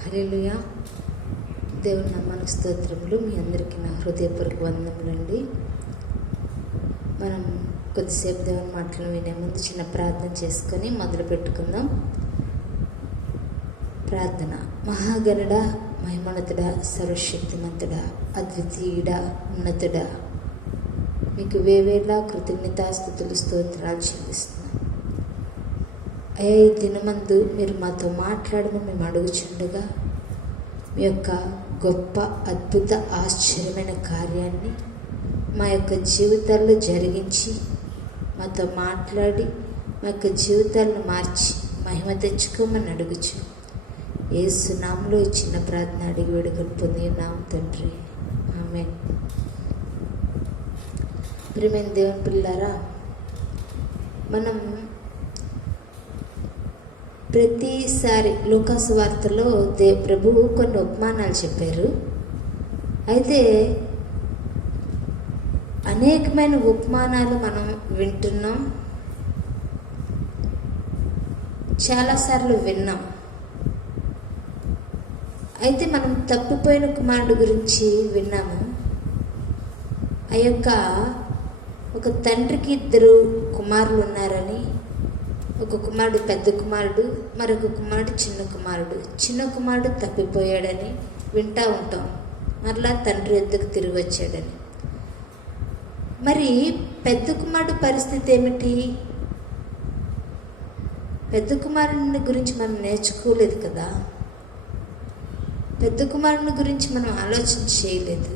హల్లెలూయా. దేవుని నామానికి స్తోత్రములు. మీ అందరికీ నా హృదయపూర్వక వందనములండి. మనం కొద్దిసేపు దేవుని మాటలు వినే ముందు చిన్న ప్రార్థన చేసుకొని మొదలు పెట్టుకుందాం. ప్రార్థన. మహాగణుడ, మహిమోన్నతుడ, సర్వశక్తిమంతుడా, అద్వితీయుడా, ఉన్నతుడా, మీకు వేవేలా కృతజ్ఞతాస్తుతులు స్తోత్రాలు చెల్లిస్తున్నాం. ఈ దినమందు మీరు మాతో మాట్లాడమని మేము అడుగుచుండగా మీ యొక్క గొప్ప అద్భుత ఆశ్చర్యమైన కార్యాన్ని మా యొక్క జీవితాల్లో జరిగించి మాతో మాట్లాడి మా యొక్క జీవితాలను మార్చి మహిమ తెచ్చుకోమని అడుగుచు యేసు నామములో ఈ చిన్న ప్రార్థన అడిగి వేడుకొని పొందినాం తండ్రి, ఆమేన్. ప్రియమైన దేవుని పిల్లారా, మనం ప్రతిసారి లూకాసు వార్తలో ప్రభువు కొన్ని ఉపమానాలు చెప్పారు. అయితే అనేకమైన ఉపమానాలు మనం వింటున్నాం, చాలాసార్లు విన్నాం. అయితే మనం తప్పిపోయిన కుమారుడు గురించి విన్నాము. ఆ యొక్క ఒక తండ్రికి 2 కుమారులు ఉన్నారని, ఒక కుమారుడు పెద్ద కుమారుడు, మరొక కుమారుడు చిన్న కుమారుడు. చిన్న కుమారుడు తప్పిపోయాడని వింటూ ఉంటాం. మరలా తండ్రి వద్దకు తిరిగి వచ్చాడని. మరి పెద్ద కుమారుడు పరిస్థితి ఏమిటి? పెద్ద కుమారుని గురించి మనం నేర్చుకోలేదు కదా, పెద్ద కుమారుని గురించి మనం ఆలోచన చేయలేదు.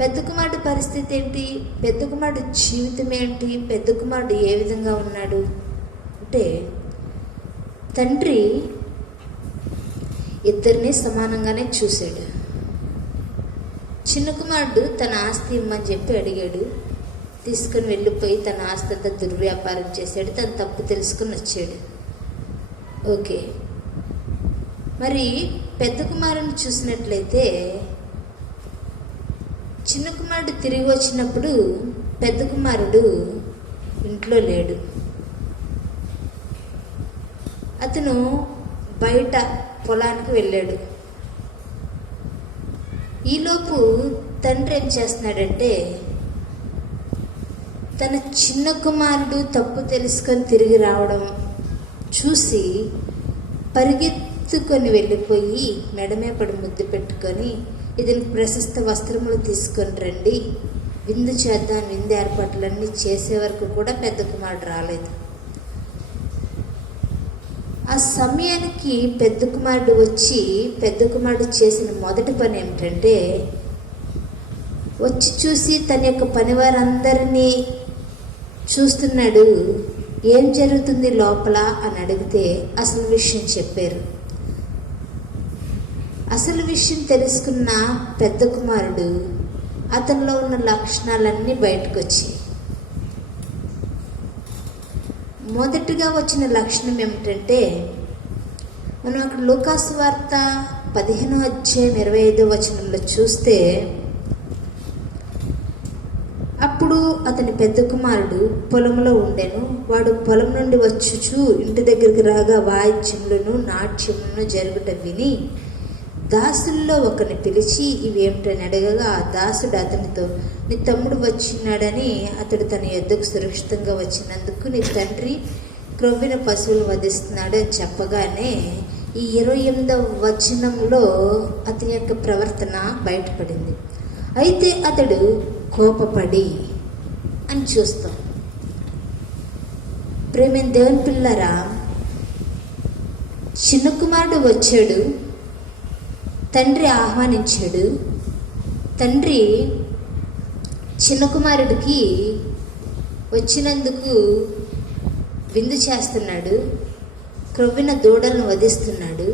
పెద్ద కుమారుడు పరిస్థితి ఏంటి? పెద్ద కుమారుడు జీవితం ఏంటి? పెద్ద కుమారుడు ఏ విధంగా ఉన్నాడు అంటే, తండ్రి ఇద్దరిని సమానంగానే చూశాడు. చిన్న కుమారుడు తన ఆస్తి ఇమ్మని చెప్పి అడిగాడు. తీసుకుని వెళ్ళిపోయి తన ఆస్తి అంతా దుర్వ్యాపారం చేశాడు. తన తప్పు తెలుసుకుని వచ్చాడు. ఓకే. మరి పెద్ద కుమారుని చూసినట్లయితే, చిన్న కుమారుడు తిరిగి వచ్చినప్పుడు పెద్ద కుమారుడు ఇంట్లో లేడు. అతను బయట పొలానికి వెళ్ళాడు. ఈలోపు తండ్రి ఏం చేస్తున్నాడంటే, తన చిన్న కుమారుడు తప్పు తెలుసుకొని తిరిగి రావడం చూసి పరిగెత్తుకొని వెళ్ళిపోయి మెడమే పడి ముద్దు పెట్టుకొని, ఇతనికి ప్రశస్త వస్త్రములు తీసుకొని రండి, విందు చేద్దాం, విందు ఏర్పాట్లన్నీ చేసే వరకు కూడా పెద్ద కుమారుడు రాలేదు. ఆ సమయానికి పెద్ద కుమారుడు వచ్చి, పెద్ద కుమారుడు చేసిన మొదటి పని ఏమిటంటే, వచ్చి చూసి తన యొక్క పనివారందరినీ చూస్తున్నాడు. ఏం జరుగుతుంది లోపల అని అడిగితే అసలు విషయం చెప్పారు. అసలు విషయం తెలుసుకున్న పెద్ద కుమారుడు అతనిలో ఉన్న లక్షణాలన్నీ బయటకు వచ్చాయి. మొదటిగా వచ్చిన లక్షణం ఏమిటంటే, మనం అక్కడ లూకాసు వార్త 15వ అధ్యాయం 25వ వచనంలో చూస్తే, అప్పుడు అతని పెద్ద కుమారుడు పొలంలో ఉండెను. వాడు పొలం నుండి వచ్చుచు ఇంటి దగ్గరికి రాగా వాయిద్యములను నాట్యములను జరుగుట విని దాసుల్లో ఒకరిని పిలిచి ఇవేమిటని అడగగా, ఆ దాసుడు అతనితో, నీ తమ్ముడు వచ్చినాడని, అతడు తన యొద్దకు సురక్షితంగా వచ్చినందుకు నీ తండ్రి క్రొవ్విన పశువులు వధిస్తున్నాడు అని చెప్పగానే, ఈ 28వ వచనంలో అతని యొక్క ప్రవర్తన బయటపడింది. అయితే అతడు కోపపడి అని చూస్తాం. ప్రేమైన దేవుని పిల్లరా, చిన్న కుమారుడు వచ్చాడు, తండ్రి ఆహ్వానించాడు. తండ్రి చిన్న కుమారుడికి వచ్చినందుకు విందు చేస్తున్నాడు, క్రొవ్విన దూడలను వధిస్తున్నాడు,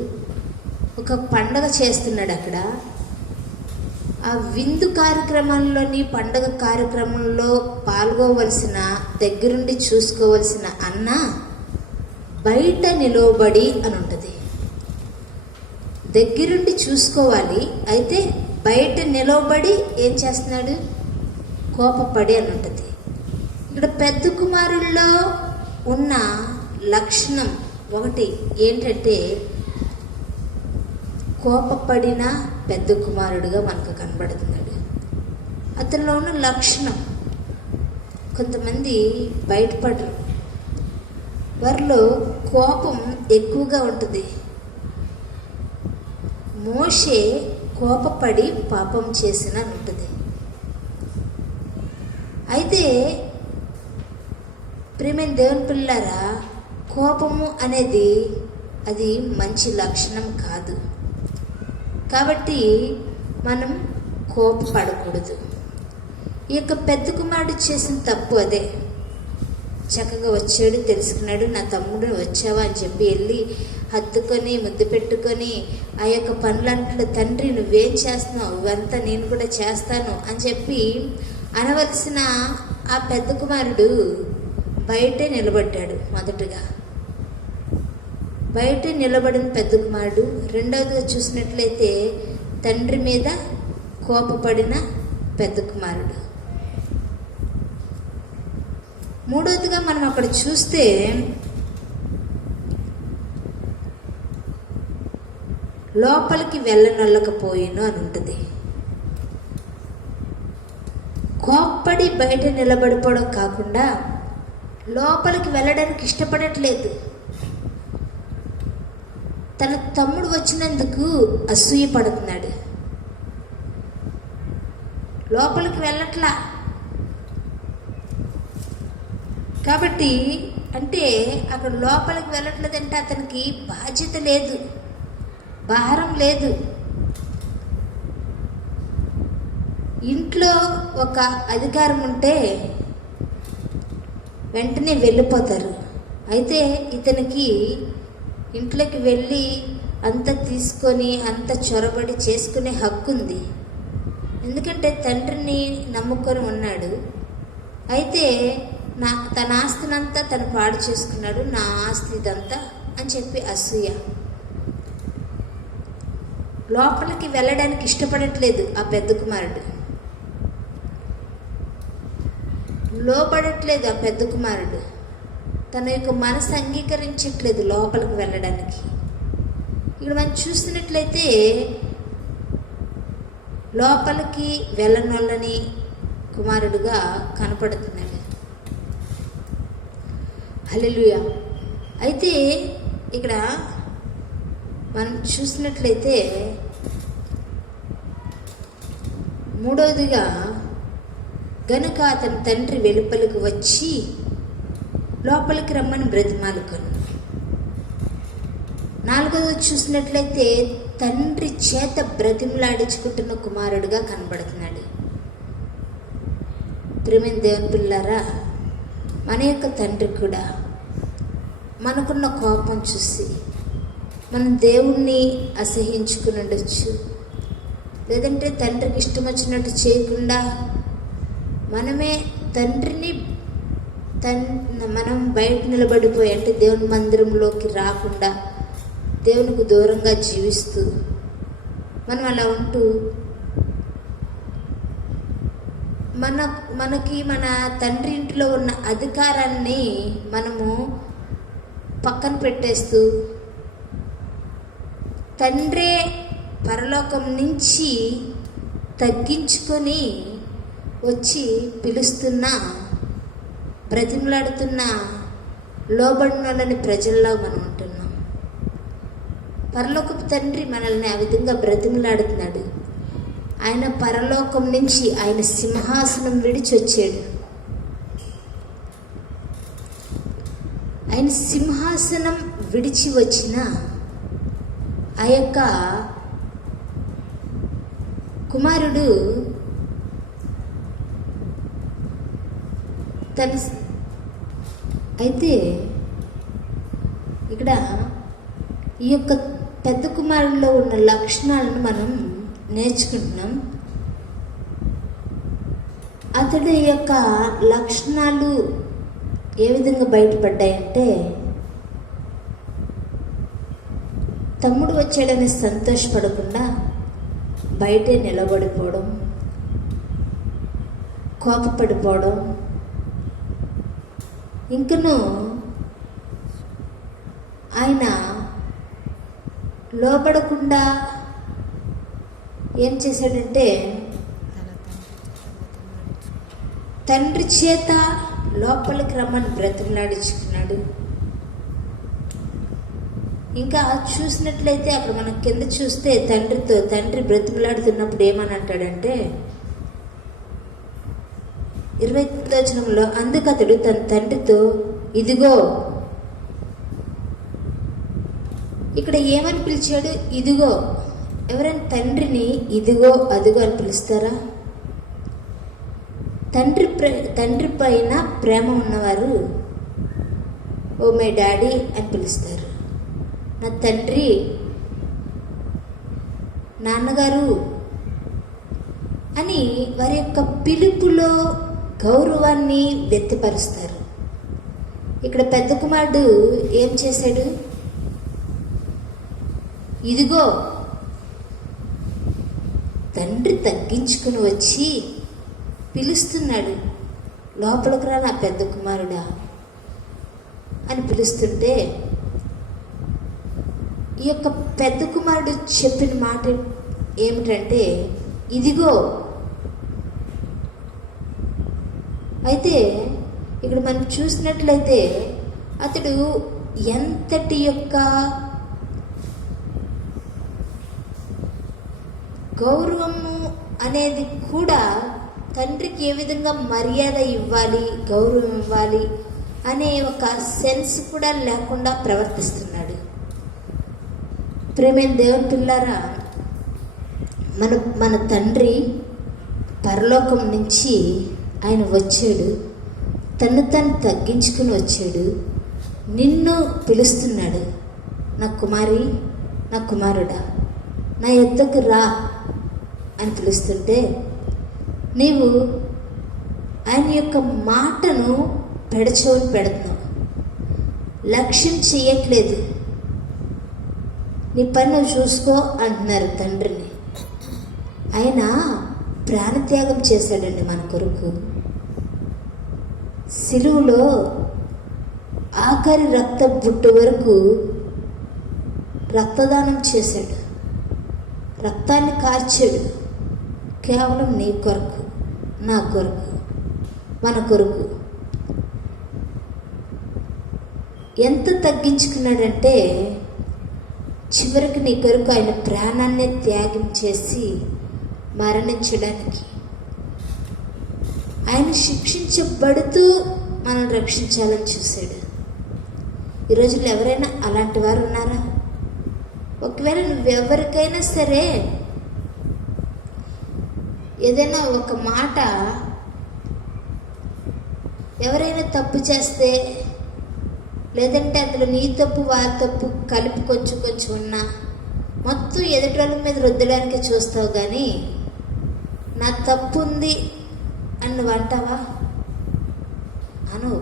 ఒక పండగ చేస్తున్నాడు. అక్కడ ఆ విందు కార్యక్రమాల్లోని, పండగ కార్యక్రమంలో పాల్గొవలసిన, దగ్గరుండి చూసుకోవలసిన అన్న బయట నిలవబడి అని ఉంటుంది. దగ్గరుండి చూసుకోవాలి, అయితే బయట నిలవబడి ఏం చేస్తున్నాడు? కోపపడి అని ఉంటుంది. ఇక్కడ పెద్ద కుమారుల్లో ఉన్న లక్షణం ఒకటి ఏంటంటే, కోపపడిన పెద్ద కుమారుడుగా మనకు కనబడుతున్నాడు. అతనిలో ఉన్న లక్షణం కొంతమంది బయటపడరు. వారిలో కోపం ఎక్కువగా ఉంటుంది. మోషే కోపపడి పాపం చేసిన ఉంటుంది. అయితే ప్రియమైన దేవుని పిల్లారా, కోపము అనేది అది మంచి లక్షణం కాదు. కాబట్టి మనం కోపపడకూడదు. ఈ యొక్క పెద్ద కుమారుడు చేసిన తప్పు అదే. చక్కగా వచ్చాడు, తెలుసుకున్నాడు, నా తమ్ముడు వచ్చావా అని చెప్పి వెళ్ళి హత్తుకొని ముద్దు పెట్టుకొని ఆ యొక్క పనులంటే, తండ్రి నువ్వేం చేస్తున్నావు, ఇవంతా నేను కూడా చేస్తాను అని చెప్పి అనవలసిన ఆ పెద్ద కుమారుడు బయటే నిలబడ్డాడు. మొదటగా బయటే నిలబడిన పెద్ద కుమారుడు. రెండవదిగా చూసినట్లయితే తండ్రి మీద కోపపడిన పెద్ద కుమారుడు. మూడవదిగా మనం అక్కడ చూస్తే లోపలికి వెళ్ళనొల్లకపోయాను అని ఉంటుంది. కోప్పడి బయట నిలబడిపోవడం కాకుండా లోపలికి వెళ్ళడానికి ఇష్టపడట్లేదు. తన తమ్ముడు వచ్చినందుకు అసూయ పడుతున్నాడు. లోపలికి వెళ్ళట్లా. కాబట్టి అంటే అక్కడ లోపలికి వెళ్ళట్లేదంటే అతనికి బాధ్యత లేదు, భారం లేదు. ఇంట్లో ఒక అధికారం ఉంటే వెంటనే వెళ్ళిపోతారు. అయితే ఇతనికి ఇంట్లోకి వెళ్ళి అంత తీసుకొని అంత చొరబడి చేసుకునే హక్కు ఉంది. ఎందుకంటే తండ్రిని నమ్ముకొని ఉన్నాడు. అయితే తన ఆస్తినంతా తను పాడు చేసుకున్నాడు, నా ఆస్తి ఇదంతా అని చెప్పి అసూయ. లోపలికి వెళ్ళడానికి ఇష్టపడట్లేదు ఆ పెద్ద కుమారుడు, లోపడట్లేదు ఆ పెద్ద కుమారుడు. తన యొక్క మనసు అంగీకరించట్లేదు లోపలికి వెళ్ళడానికి. ఇక్కడ మనం చూసినట్లయితే లోపలికి వెళ్ళనొల్లని కుమారుడుగా కనపడుతున్నాడు. హల్లెలూయా. అయితే ఇక్కడ మనం చూసినట్లయితే మూడవదిగా గనుక అతని తండ్రి వెలుపలికి వచ్చి లోపలికి రమ్మని బ్రతిమాలుకొను. నాలుగవది చూసినట్లయితే తండ్రి చేత బ్రతిమలాడించుకుంటున్న కుమారుడుగా కనబడుతున్నాడు. ప్రియమైన దేవుని పిల్లారా, మన యొక్క తండ్రి కూడా మనకున్న కోపం చూసి మనం దేవుణ్ణి అసహించుకుని ఉండొచ్చు. లేదంటే తండ్రికి ఇష్టం వచ్చినట్టు చేయకుండా మనమే తండ్రిని మనం బయట నిలబడిపోయి, అంటే దేవుని మందిరంలోకి రాకుండా దేవునికి దూరంగా జీవిస్తూ మనం అలా ఉంటూ మనకి మన తండ్రి ఇంట్లో ఉన్న అధికారాన్ని మనము పక్కన పెట్టేస్తూ తండ్రే పరలోకం నుంచి తగ్గించుకొని వచ్చి పిలుస్తున్నా, బ్రతిమలాడుతున్న లోబడిన వాళ్ళని ప్రజల్లో మనం ఉంటున్నాం. పరలోకపు తండ్రి మనల్ని ఆ విధంగా బ్రతిమలాడుతున్నాడు. ఆయన పరలోకం నుంచి ఆయన సింహాసనం విడిచి వచ్చాడు. ఆయన సింహాసనం విడిచి వచ్చిన ఆ యొక్క కుమారుడు అయితే ఇక్కడ ఈ యొక్క పెద్ద కుమారుల్లో ఉన్న లక్షణాలను మనం నేర్చుకుంటున్నాం. అతడి యొక్క లక్షణాలు ఏ విధంగా బయటపడ్డాయంటే, తమ్ముడు వచ్చాడని సంతోషపడకుండా బయటే నిలబడిపోవడం, కోపపడిపోవడం, ఇంకను ఆయన లోబడకుండా ఏం చేశాడంటే తండ్రి చేత లోపలికి రమ్మని బ్రతిమలాడించుకున్నాడు. ఇంకా చూసినట్లయితే అక్కడ మనం కింద చూస్తే తండ్రి బ్రతిమలాడుతున్నప్పుడు ఏమని అంటాడంటే 29వ వచనంలో, అందుకు అతడు తన తండ్రితో, ఇదిగో. ఇక్కడ ఏమని పిలిచాడు? ఇదిగో. ఎవరైనా తండ్రిని ఇదిగో అదిగో అని పిలుస్తారా? తండ్రి పైన ప్రేమ ఉన్నవారు ఓ మై డాడీ అని పిలుస్తారు. నా తండ్రి, నాన్నగారు అని వారి యొక్క పిలుపులో గౌరవాన్ని వ్యక్తపరుస్తారు. ఇక్కడ పెద్ద కుమారుడు ఏం చేశాడు? ఇదిగో. తండ్రి తగ్గించుకుని వచ్చి పిలుస్తున్నాడు, లోపలికి రా నా పెద్ద కుమారుడా అని పిలుస్తుంటే, ఈ యొక్క పెద్ద కుమారుడు చెప్పిన మాట ఏమిటంటే ఇదిగో. అయితే ఇక్కడ మనం చూసినట్లయితే అతడు ఎంతటి యొక్క గౌరవము అనేది కూడా, తండ్రికి ఏ విధంగా మర్యాద ఇవ్వాలి, గౌరవం ఇవ్వాలి అనే ఒక సెన్స్ కూడా లేకుండా ప్రవర్తిస్తున్నాడు. ప్రేమైన దేవుని పిల్లారా, మన తండ్రి పరలోకం నుంచి ఆయన వచ్చాడు, తను తగ్గించుకుని వచ్చాడు, నిన్ను పిలుస్తున్నాడు. నా కుమారి, నా కుమారుడా, నా యొద్దకు రా అని పిలుస్తుంటే నీవు ఆయన యొక్క మాటను పెడచెవిన పెడుతున్నావు, లక్ష్యం చేయట్లేదు. నీ పని నువ్వు చూసుకో అంటున్నారు తండ్రిని. ఆయన ప్రాణత్యాగం చేశాడండి మన కొరకు. సిలువలో ఆఖరి రక్త బుట్టు వరకు రక్తదానం చేశాడు, రక్తాన్ని కార్చాడు. కేవలం నీ కొరకు, నా కొరకు, మన కొరకు. ఎంత తగ్గించుకున్నాడంటే చివరికి నీ కొరకు ఆయన ప్రాణాన్ని త్యాగం చేసి మరణించడానికి, ఆయన శిక్షించబడుతూ మనం రక్షించాలని చూశాడు. ఈ రోజుల్లో ఎవరైనా అలాంటి వారు ఉన్నారా? ఒకవేళ నువ్వెవరికైనా సరే ఏదైనా ఒక మాట, ఎవరైనా తప్పు చేస్తే, లేదంటే అందులో నీ తప్పు వాళ్ళ తప్పు కలిపి కొంచెం ఉన్నా మొత్తం ఎదుటి వాళ్ళ మీద రుద్దడానికి చూస్తావు, కానీ నా తప్పు ఉంది అని నువ్వు అంటావా? అను.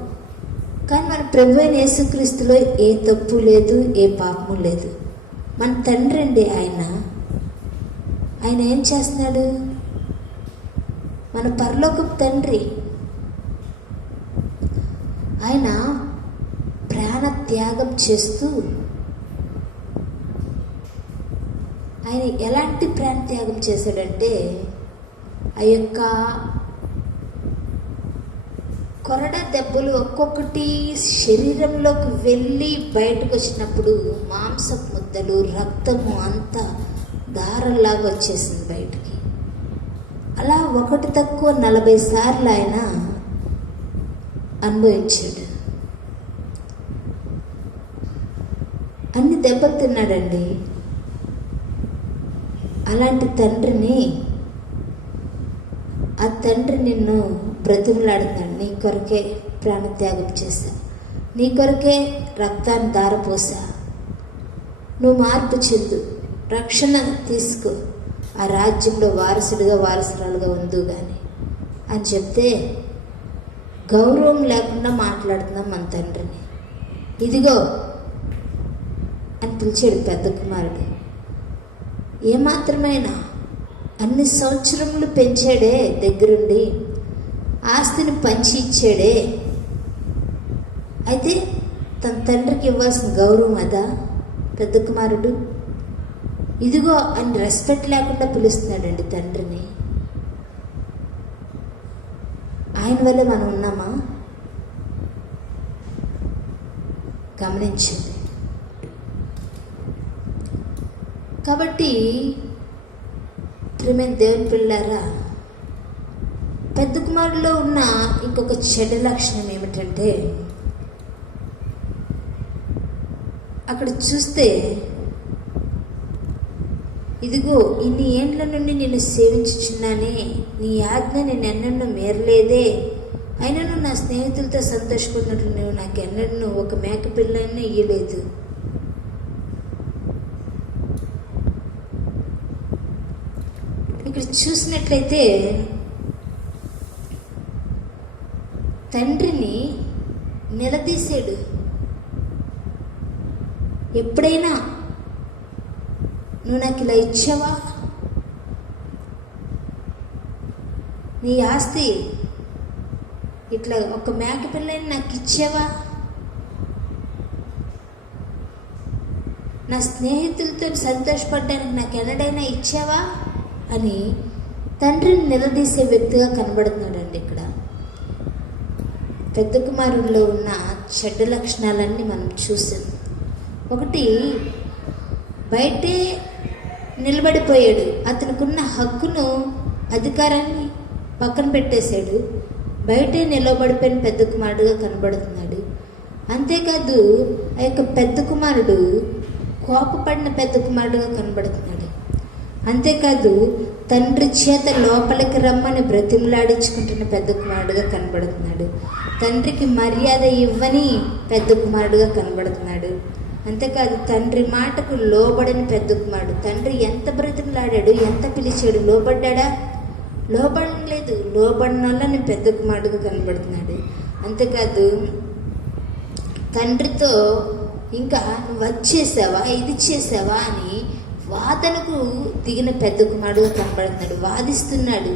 కానీ మన ప్రభు అయిన యేసుక్రీస్తులో ఏ తప్పు లేదు, ఏ పాపము లేదు. మన తండ్రి అండి ఆయన ఏం చేస్తున్నాడు? మన పరలోకపు తండ్రి. ఆయన ప్రాణ త్యాగం చేస్తూ, ఆయన ఎలాంటి ప్రాణ త్యాగం చేశాడంటే, ఆ యొక్క కొరడా దెబ్బలు ఒక్కొక్కటి శరీరంలోకి వెళ్ళి బయటకు వచ్చినప్పుడు మాంసపు ముద్దలు, రక్తము అంతా దారల్లాగా వచ్చేసింది బయటికి. అలా ఒకటి తక్కువ 40 సార్లు ఆయన అనుభవించాడు. అన్ని దెబ్బలు తిన్నాడండి. అలాంటి తండ్రిని, ఆ తండ్రి నిన్ను బ్రతిమలాడుతున్నాడు. నీ కొరకే ప్రాణత్యాగం చేశా, నీ కొరకే రక్తాన్ని దారపోసా, నువ్వు మార్పు చెందు, రక్షణ తీసుకో, ఆ రాజ్యంలో వారసురాలుగా ఉందు కానీ అని చెప్తే గౌరవం లేకుండా మాట్లాడుతున్నాం మన తండ్రిని. ఇదిగో అని పిలిచాడు పెద్ద కుమారుడు. ఏమాత్రమైనా అన్ని సంవత్సరములు పెంచాడే దగ్గరుండి, ఆస్తిని పంచి ఇచ్చాడే. అయితే తన తండ్రికి ఇవ్వాల్సిన గౌరవం అదా పెద్ద కుమారుడు? ఇదిగో అని రెస్పెక్ట్ లేకుండా పిలుస్తున్నాడండి తండ్రిని. ఆయన వల్ల మనం ఉన్నామా? గమనించండి. కాబట్టి ప్రియమైన దేవుని పిల్లారా, పెద్ద కుమారులో ఉన్న ఇంకొక చెడ్డ లక్షణం ఏమిటంటే, అక్కడ చూస్తే ఇదిగో ఇన్ని ఏండ్ల నుండి నేను సేవించుచున్నానే, నీ ఆజ్ఞ నేను ఎన్నడూ మేరలేదే, అయినను నా స్నేహితులతో సంతోషపడినట్లు నువ్వు నాకు ఎన్నడూ ఒక మేక పిల్లని ఇయ్యలేదు. ఇక్కడ చూసినట్లయితే తండ్రిని నిలదీశాడు. ఎప్పుడైనా నువ్వు నాకు ఇలా ఇచ్చావా? నీ ఆస్తి ఇట్లా ఒక మేక పిల్లని నాకు ఇచ్చావా? నా స్నేహితులతో సంతోషపడడానికి నాకు ఎన్నడైనా ఇచ్చావా అని తండ్రిని నిలదీసే వ్యక్తిగా కనబడుతున్నాడండి. ఇక్కడ పెద్ద కుమారుల్లో ఉన్న చెడ్డ లక్షణాలన్నీ మనం చూసాం. ఒకటి, బయటే నిలబడిపోయాడు. అతనుకున్న హక్కును, అధికారాన్ని పక్కన పెట్టేశాడు. బయటే నిలబడిపోయిన పెద్ద కుమారుడుగా కనబడుతున్నాడు. అంతేకాదు ఆ యొక్క పెద్ద కుమారుడు కోపపడిన పెద్ద కుమారుడుగా కనబడుతున్నాడు. అంతేకాదు తండ్రి చేత లోపలికి రమ్మని బ్రతిమలాడించుకుంటున్న పెద్ద కుమారుడుగా కనబడుతున్నాడు. తండ్రికి మర్యాద ఇవ్వని పెద్ద కుమారుడుగా కనబడుతున్నాడు. అంతేకాదు తండ్రి మాటకు లోబడని పెద్ద కుమారుడు. తండ్రి ఎంత బ్రతిమలాడాడు, ఎంత పిలిచాడు, లోబడ్డా? లోబడలేదు. లోబడిన వాళ్ళని పెద్ద కుమారుడుగా కనబడుతున్నాడు. అంతేకాదు తండ్రితో ఇంకా నువ్వు వచ్చేసావా, ఇది చేసావా అని వాదనకు దిగిన పెద్ద కుమారుడుగా కనబడుతున్నాడు, వాదిస్తున్నాడు.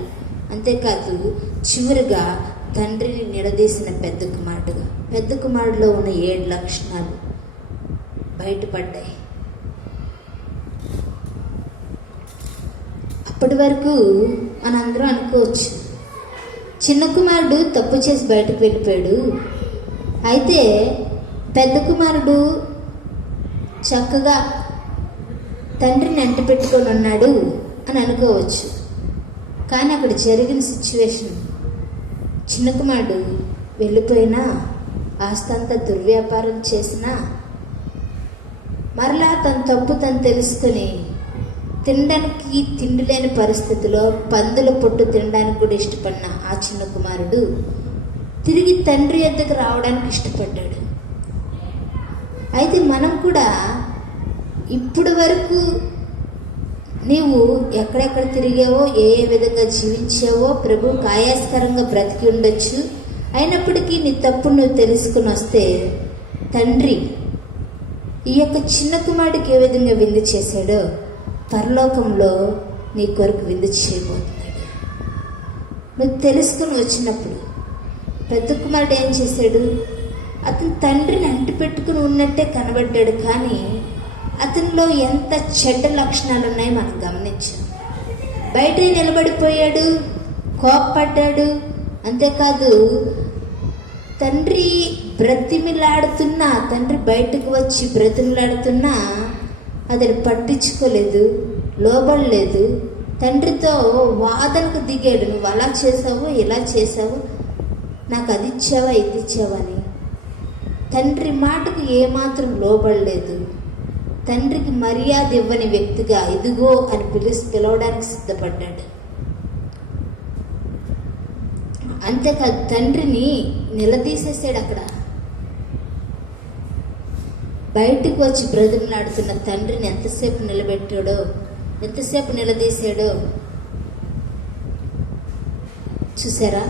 అంతేకాదు చివరిగా తండ్రిని నిలదీసిన పెద్ద కుమారుడుగా. పెద్ద కుమారుడులో ఉన్న 7 లక్షణాలు బయటపడ్డాయి. అప్పటి వరకు మనందరం అనుకోవచ్చు, చిన్న కుమారుడు తప్పు చేసి బయటకు వెళ్ళిపోయాడు, అయితే పెద్ద కుమారుడు చక్కగా తండ్రిని అంటి పెట్టుకొని ఉన్నాడు అని అనుకోవచ్చు. కానీ అక్కడ జరిగిన సిచ్యువేషన్, చిన్న కుమారుడు వెళ్ళిపోయినా, ఆస్తంతా దుర్వ్యాపారం చేసినా, మరలా తన తప్పు తను తెలుసుకొని తినడానికి తిండి లేని పరిస్థితిలో పందుల పొట్టు తినడానికి కూడా ఇష్టపడిన ఆ చిన్న కుమారుడు తిరిగి తండ్రి వద్దకు రావడానికి ఇష్టపడ్డాడు. అయితే మనం కూడా ఇప్పుడు వరకు నీవు ఎక్కడెక్కడ తిరిగావో, ఏ ఏ విధంగా జీవించావో ప్రభువుకు ఆయాస్కరంగా బ్రతికి ఉండొచ్చు. అయినప్పటికీ నీ తప్పు నువ్వు తెలుసుకుని వస్తే తండ్రి ఈ యొక్క చిన్న కుమారుడికి ఏ విధంగా విందు చేశాడో పరలోకంలో నీ కొరకు విందు చేయబోతున్నాడు. నువ్వు తెలుసుకుని వచ్చినప్పుడు పెద్ద కుమారుడు ఏం చేశాడు? అతను తండ్రిని అంటి పెట్టుకుని ఉన్నట్టే కనబడ్డాడు, కానీ అతనిలో ఎంత చెడ్డ లక్షణాలు ఉన్నాయో మనం గమనించాం. బయట నిలబడిపోయాడు, కోపపడ్డాడు. అంతేకాదు తండ్రి బ్రతిమిలాడుతున్నా, తండ్రి బయటకు వచ్చి బ్రతిమిలాడుతున్నా అతడు పట్టించుకోలేదు, లోబడలేదు. తండ్రితో వాదనకు దిగాడు, నువ్వు అలా చేసావు, ఇలా చేసావు, నాకు అది ఇచ్చావా, ఇది ఇచ్చావా అని. తండ్రి మాటకు ఏమాత్రం లోబడలేదు. తండ్రికి మర్యాద ఇవ్వని వ్యక్తిగా ఇదిగో అని పిలవడానికి సిద్ధపడ్డాడు. అంతేకాదు తండ్రిని నిలదీసేసాడు. అక్కడ బయటకు వచ్చి బ్రతిమలాడుతున్న తండ్రిని ఎంతసేపు నిలబెట్టాడో, ఎంతసేపు నిలదీశాడో చూసారా?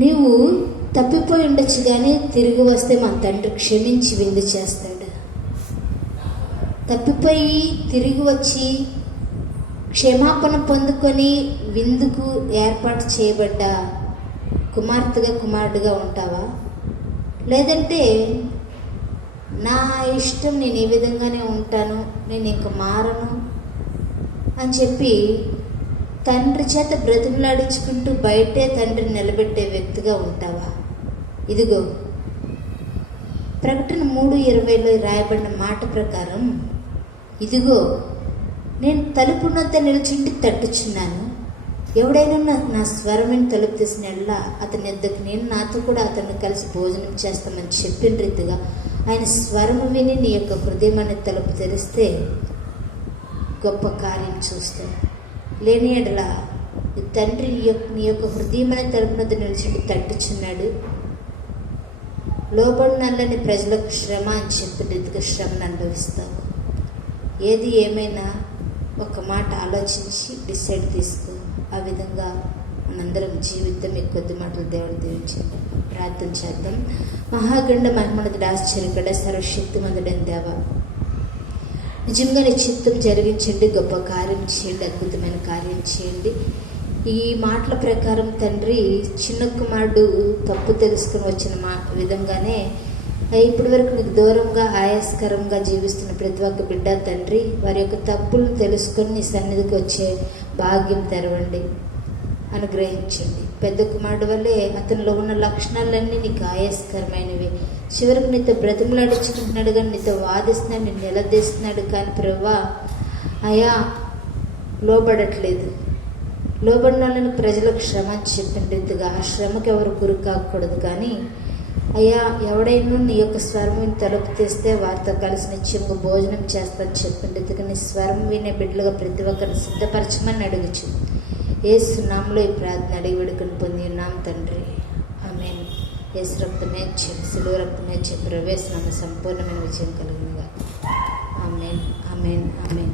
నీవు తప్పిపోయి ఉండొచ్చు, కానీ తిరిగి వస్తే మన తండ్రి క్షమించి విందు చేస్తాడు. తప్పిపోయి తిరిగి వచ్చి క్షమాపణ పొందుకొని విందుకు ఏర్పాటు చేయబడ్డ కుమార్తెగా కుమారుడుగా ఉంటావా? లేదంటే నా ఇష్టం, నేను ఈ విధంగానే ఉంటాను, నేను ఇంక మారను అని చెప్పి తండ్రి చేత బ్రతిమలాడించుకుంటూ బయటే తండ్రిని నిలబెట్టే వ్యక్తిగా ఉంటావా? ఇదిగో ప్రకటన 3:20 రాయబడిన మాట ప్రకారం, ఇదిగో నేను తలుపునొద్ద నిలిచింటి తట్టుచున్నాను, ఎవడైనా నా స్వరమని తలుపు తీసినల్లా అతని ఎద్దకు నేను నాతో కూడా అతన్ని కలిసి భోజనం చేస్తామని చెప్పిన రీతిగా ఆయన స్వరము విని నీ యొక్క హృదయం అనే తలుపు తెరిస్తే గొప్ప కార్యం చూస్తావు. లేని ఎడల తండ్రి నీ యొక్క హృదయం అనే తలుపునొద్ద నిలిచింటి తట్టుచున్నాడు, లోబడినల్లని ప్రజలకు శ్రమ అని చెప్పిన రీతిగా శ్రమను అనుభవిస్తావు. ఏది ఏమైనా ఒక మాట ఆలోచించి డిసైడ్ తీసుకో. ఆ విధంగా మనందరం జీవితం ఈ కొద్ది మాటలు దేవుడు దీవించండి. ప్రార్థన చేద్దాం. మహాగండ మహిమనుడు ఆశ్చర్యకడ సర్వశక్తిమంతుడైన దేవా, నిజంగా నీ చిత్తం జరిగించండి, గొప్ప కార్యం చేయండి, అద్భుతమైన కార్యం చేయండి. ఈ మాటల ప్రకారం తండ్రి, చిన్న కుమారుడు తప్పు తెలుసుకుని వచ్చిన విధంగానే ఇప్పటి వరకు నీకు దూరంగా ఆయాస్కరంగా జీవిస్తున్న ప్రతి ఒక్క బిడ్డ తండ్రి, వారి యొక్క తప్పులను తెలుసుకొని నీ సన్నిధికి వచ్చే భాగ్యం తెరవండి, అనుగ్రహించండి. పెద్ద కుమారుడు వల్లే అతనిలో ఉన్న లక్షణాలన్నీ నీకు ఆయాస్కరమైనవి. చివరికి నీతో బ్రతిమలాడించుకుంటున్నాడు కానీ, నీతో వాదిస్తున్నాడు, నిన్ను నిలదీస్తున్నాడు కానీ ప్రభువా అయా లోబడట్లేదు. లోబడిన వాళ్ళని ప్రజలకు శ్రమ అని చెప్పిన రీతిగా ఆ శ్రమకు ఎవరు గురి కాకూడదు. కానీ అయ్యా, ఎవడైనా నీ యొక్క స్వరం విని తలుపు తీస్తే వారితో కలిసి నిత్యంగా భోజనం చేస్తానని చెప్పిన రీతిగా నీ స్వరం వినే బిడ్డలుగా ప్రతి ఒక్కరిని సిద్ధపరచమని అడుగుచు. యేసు నామములో ఈ ప్రార్థన అడిగి వేడుకొని పొంది ఉన్నాం తండ్రి, ఆమేన్. యేసు రక్తమే జయం, సిలువ రక్తమే జయం, ప్రవేశనామ సంపూర్ణమైన విజయం కలిగినగా. ఆమేన్, ఆమేన్, ఆమేన్.